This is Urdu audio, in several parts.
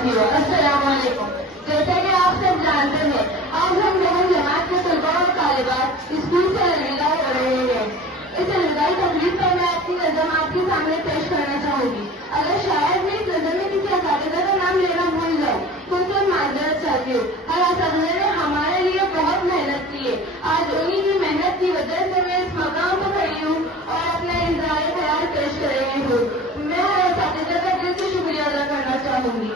ساتھیوں، السلام علیکم۔ جیسا کہ آپ سب جانتے ہیں، آج ہم لوگ جماعت کے طلباء اور طالبات اسکول سے الوداع ہو رہے ہیں۔ اس الوداعی تقریب پر میں اپنی نظم آپ کے سامنے پیش کرنا چاہوں گی۔ اگر شاید میں اس نظم میں کسی اساتذہ کا نام لینا بھول جاؤں تو ان سے معذرت چاہتی ہوں۔ ہر اساتذہ نے ہمارے لیے بہت محنت کی ہے۔ آج انہیں کی محنت کی وجہ سے میں اس مقام پر کھڑی ہوں اور اپنا اظہار خیال پیش کر رہی ہوں۔ میں ہر اساتذہ کا دل سے شکریہ ادا کرنا چاہوں گی۔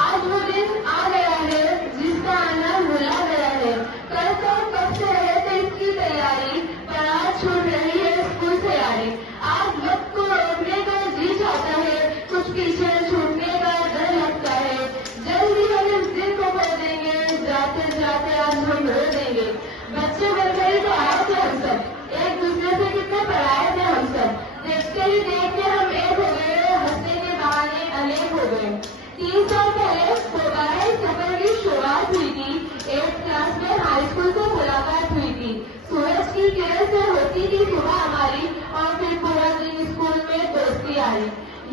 آج وہ دن آ گیا ہے جس کا آنا بھولا گیا ہے۔ کل تو کب سے رہے تھے اس کی تیاری، پر آج چھوٹ رہی ہے اسکول سے یاری۔ آج وقت کو روکنے کا جی چاہتا ہے، کچھ پیچھے چھوٹنے کا ڈر لگتا ہے۔ جلد ہی ہم اس دن کو کھو دیں گے، جاتے جاتے آج ہم رو دیں گے۔ بچے بن گئے تو آئے تھے ہم سب، ایک دوسرے سے کتنے پرائے تھے ہم سب۔ دیکھتے ہی دیکھتے ہم ایک ہو گئے، ہنسنے کے بہانے الگ ہو گئے۔ 3 سال پہلے دوبارہ اس سفر کی شروعات ہوئی تھی۔ 8th کلاس میں ہائی اسکول سے ملاقات ہوئی تھی۔ سورج کی کرن سے ہوتی تھی صبح ہماری، اور پھر پورا دن اسکول میں دوستی آئی۔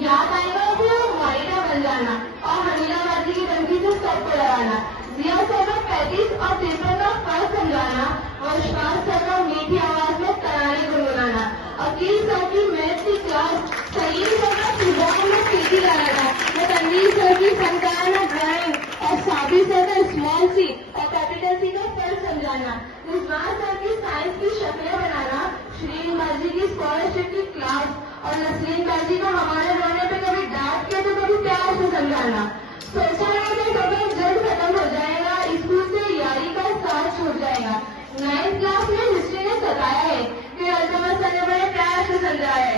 یاد آئے گا کہ ہماری کا بن جانا اور حمیدہ بازی کی ٹنکی سے سب کو لگانا، ضیا سر کا 35 اور 53 کا فرق سمجھانا، اور اشفاق سر کا میٹھی آواز میں ترانے گنگنانا، عقیل سر کی میتھ کی کلاس، سلیم سر کا فٹبال میں سیٹی لگانا، تنویر سر کی فنکارانہ ڈرائنگ اور صابر سر کا اسمال سی اور کیپیٹل سی کا فرق سمجھانا، رضوان سر کی سائنس کی شکلیں بنانا، شرین بازی کی اسکالرشپ کی کلاس، اور نسرین بازی کو ہمارے رونے پہ کبھی ڈانٹ کے تو کبھی پیار سے سمجھانا۔ سوچا ہے کہ سفر جلد ختم ہو جائے گا، اسکول سے یاری کا ساتھ چھوٹ جائے گا۔ 9th کلاس میں ہسٹری نے ستایا ہے، پھر التمس سر نے بڑے پیار سے سمجھایا ہے